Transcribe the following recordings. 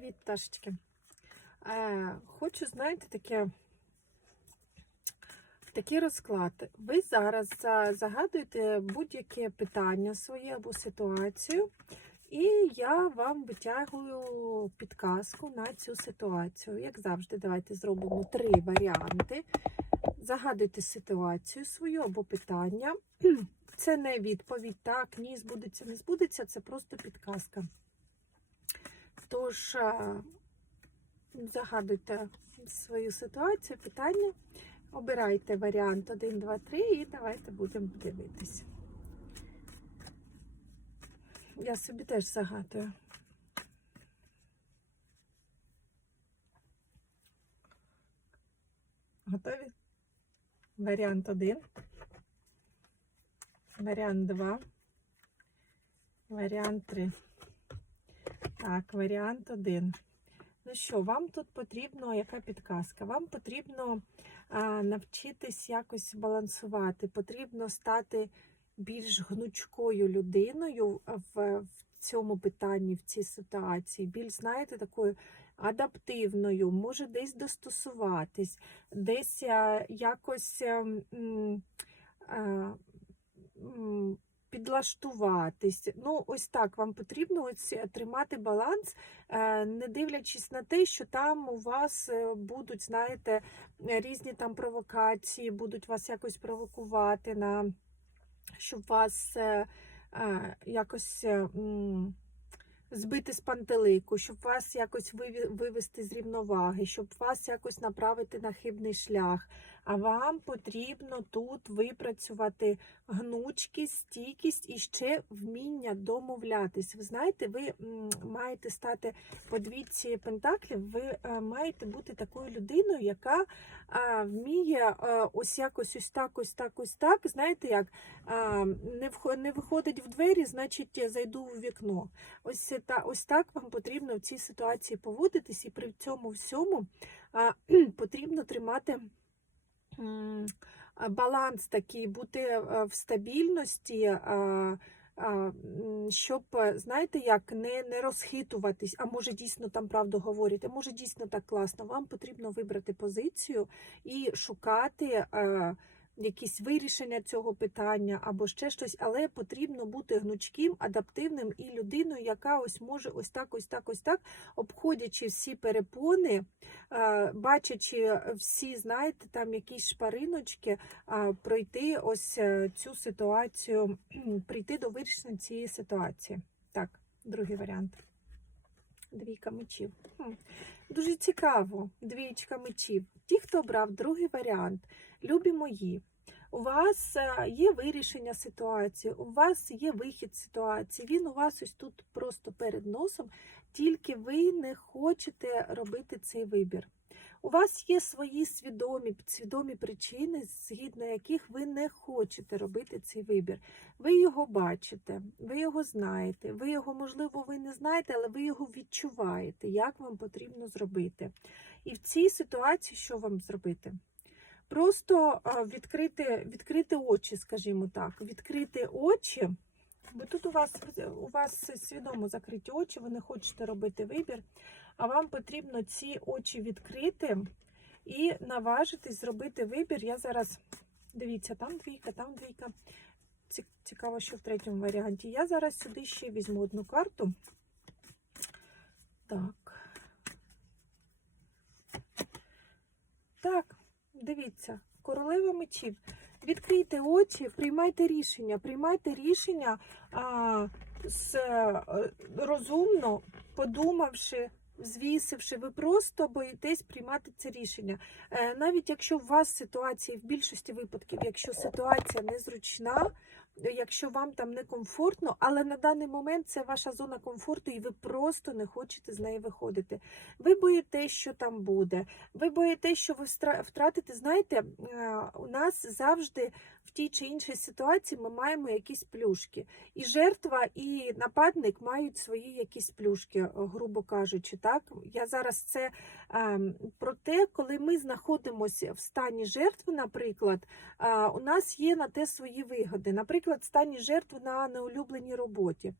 Привіт, пташечки. Е, хочу, знаєте, таке, такий розклад. Ви зараз загадуєте будь-яке питання своє або ситуацію, і я вам витягую підказку на цю ситуацію. Як завжди, давайте зробимо три варіанти. Загадуйте ситуацію свою або питання. Це не відповідь, так, ні, збудеться, не збудеться, це просто підказка. Тож, загадуйте свою ситуацію, питання, обирайте варіант 1, 2, 3 і давайте будемо дивитися. Я собі теж загадую. Готові? Варіант 1. Варіант 2. Варіант 3. Так, варіант 1. Ну що, вам тут потрібно, яка підказка? Вам потрібно а, навчитись якось балансувати, потрібно стати більш гнучкою людиною в, в цьому питанні, в цій ситуації, більш, знаєте, такою адаптивною, може десь достосуватись, десь а, якось. ем, м, а, підлаштуватись. Ну, ось так вам потрібно ось тримати баланс, е, не дивлячись на те, що там у вас е, будуть, знаєте, різні там провокації, будуть вас якось провокувати, на щоб вас е, якось. Збити з пантелику, щоб вас якось вивести з рівноваги, щоб вас якось направити на хибний шлях. А вам потрібно тут випрацювати гнучкість, стійкість і ще вміння домовлятись. Ви знаєте, ви маєте стати по двійці пентаклів, ви е, маєте бути такою людиною, яка вміє е, ось якось ось так, ось так, ось так. Знаєте, як не, виходить в двері, значить зайду в вікно. Ось, та, ось так вам потрібно в цій ситуації поводитись, і при цьому всьому потрібно тримати баланс такий, бути е, в стабільності, а, м, щоб, е, знаєте, як не, не розхитуватись, а може дійсно там правду говорять, а може дійсно так класно. Вам потрібно вибрати позицію і шукати. Якісь вирішення цього питання або ще щось, але потрібно бути гнучким, адаптивним і людиною, яка ось може ось так, ось так, ось так, обходячи всі перепони, е, бачачи всі, знаєте, там якісь шпариночки, пройти ось е, цю ситуацію, прийти до вирішення цієї ситуації. Так, другий варіант. Двійка мечів. Дуже цікаво. Двічка мечів. Ті, хто обрав другий варіант, любі мої. У вас е, є вирішення ситуації, у вас є вихід ситуації. Він у вас ось тут просто перед носом, тільки ви не хочете робити цей вибір. У вас є свої свідомі, підсвідомі причини, згідно яких ви не хочете робити цей вибір. Ви його бачите, ви його знаєте, ви його, можливо, ви не знаєте, але ви його відчуваєте, як вам потрібно зробити. І в цій ситуації що вам зробити? Просто відкрити, відкрити очі, скажімо так, відкрити очі, бо тут у вас, у вас свідомо закриті очі, ви не хочете робити вибір, а вам потрібно ці очі відкрити і наважитись зробити вибір. Я зараз, дивіться, там двійка, там двійка. Цікаво, що в третьому варіанті. Я зараз сюди ще візьму одну карту. Так. Дивіться, королева мечів. Відкрийте очі, приймайте рішення. Приймайте рішення а, з, е, розумно, подумавши, звісивши, ви просто боїтесь приймати це рішення. Е, навіть якщо у вас ситуація в більшості випадків, якщо ситуація незручна, якщо вам там некомфортно, але на даний момент це ваша зона комфорту, і ви просто не хочете з неї виходити. Ви боїтесь, що там буде. Ви боїтесь, що ви втратите. Знаєте, е, у нас завжди в тій чи іншій ситуації ми маємо якісь плюшки. І жертва, і нападник мають свої якісь плюшки, е, грубо кажучи. Так, я зараз це ем, про те, коли ми знаходимося в стані жертви, наприклад, е, у нас є на те свої вигоди. Наприклад, в стані жертви на неулюбленій роботі.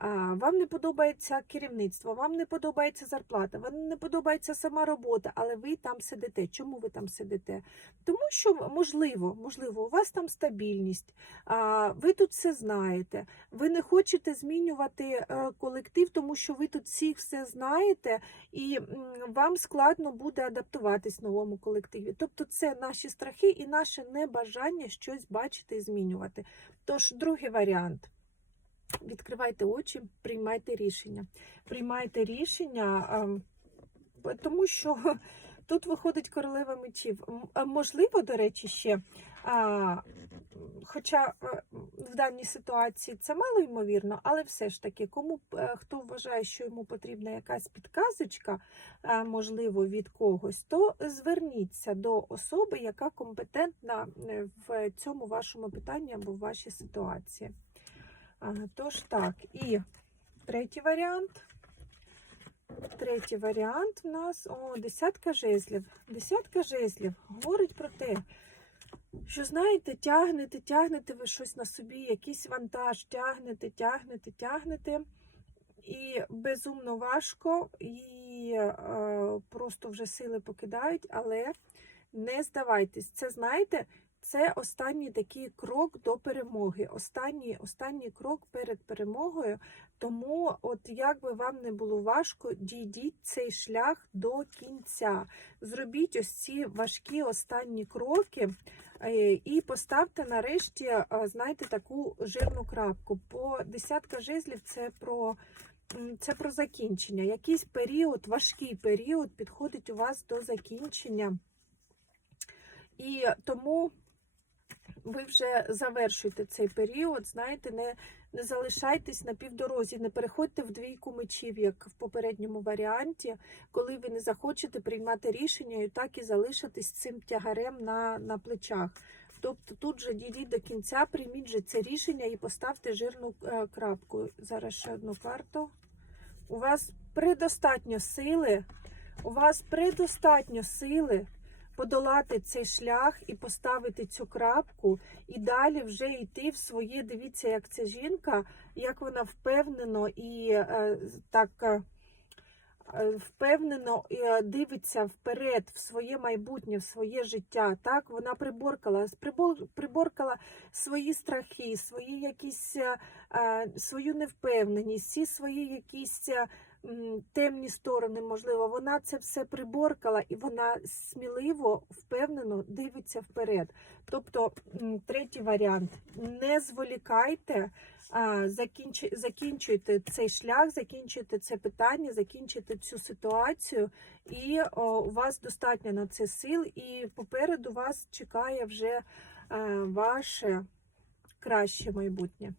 Вам не подобається керівництво, вам не подобається зарплата, вам не подобається сама робота, але ви там сидите. Чому ви там сидите? Тому що можливо, можливо, у вас там стабільність, ви тут все знаєте, ви не хочете змінювати е, колектив, тому що ви тут всіх все знаєте, і вам складно буде адаптуватись в новому колективі. Тобто, це наші страхи і наше небажання щось бачити і змінювати. Тож, другий варіант. Відкривайте очі, приймайте рішення. Приймайте рішення, ем, тому що тут виходить королева мечів. Можливо, до речі, ще, хоча е, в даній ситуації це мало ймовірно, але все ж таки, кому е, хто вважає, що йому потрібна якась підказочка, е, можливо, від когось, то зверніться до особи, яка компетентна е, в цьому вашому питанні або в вашій ситуації. Тож так, і третій варіант. Третій варіант у нас о, десятка жезлів. Десятка жезлів говорить про те, що знаєте, тягнете, тягнете ви щось на собі, якийсь вантаж, тягнете, тягнете, тягнете. І безумно важко, і е, просто вже сили покидають, але не здавайтесь. Це знаєте, це останній такий крок до перемоги. Останній, останній крок перед перемогою. Тому, от як би вам не було важко, дійдіть цей шлях до кінця. Зробіть ось ці важкі останні кроки. е, І поставте нарешті, е, знаєте, таку жирну крапку. По десятка жезлів це про, це про закінчення. Якийсь період, важкий період підходить у вас до закінчення. І тому ви вже завершуєте цей період, знаєте, не, не залишайтесь на півдорозі, не переходьте в двійку мечів, як в попередньому варіанті, коли ви не захочете приймати рішення і так і залишитись цим тягарем на, на плечах. Тобто тут же дійдіть до кінця, прийміть же це рішення і поставте жирну е, крапку. Зараз ще одну карту. У вас предостатньо сили, у вас предостатньо сили подолати цей шлях і поставити цю крапку, і далі вже йти в своє. Дивіться, як ця жінка, як вона впевнено і е, так. Е, Впевнено е, дивиться вперед в своє майбутнє, в своє життя. Так вона приборкала, прибор- приборкала свої страхи, свої якісь е, свою невпевненість, всі свої якісь темні сторони, можливо, вона це все приборкала і вона сміливо, впевнено дивиться вперед. Тобто, третій варіант: не зволікайте, закінчуйте цей шлях, закінчуйте це питання, закінчуйте цю ситуацію, і у вас достатньо на це сил, і попереду вас чекає вже е, ваше краще майбутнє.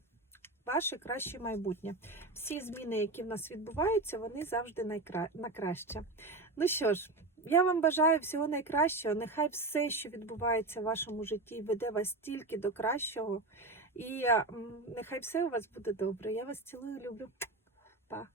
Ваше краще майбутнє. Всі зміни, які в нас відбуваються, вони завжди найкра... на краще. Ну що ж, я вам бажаю всього найкращого. Нехай все, що відбувається в вашому житті, веде вас тільки до кращого. І нехай все у вас буде добре. Я вас цілую, люблю. Па.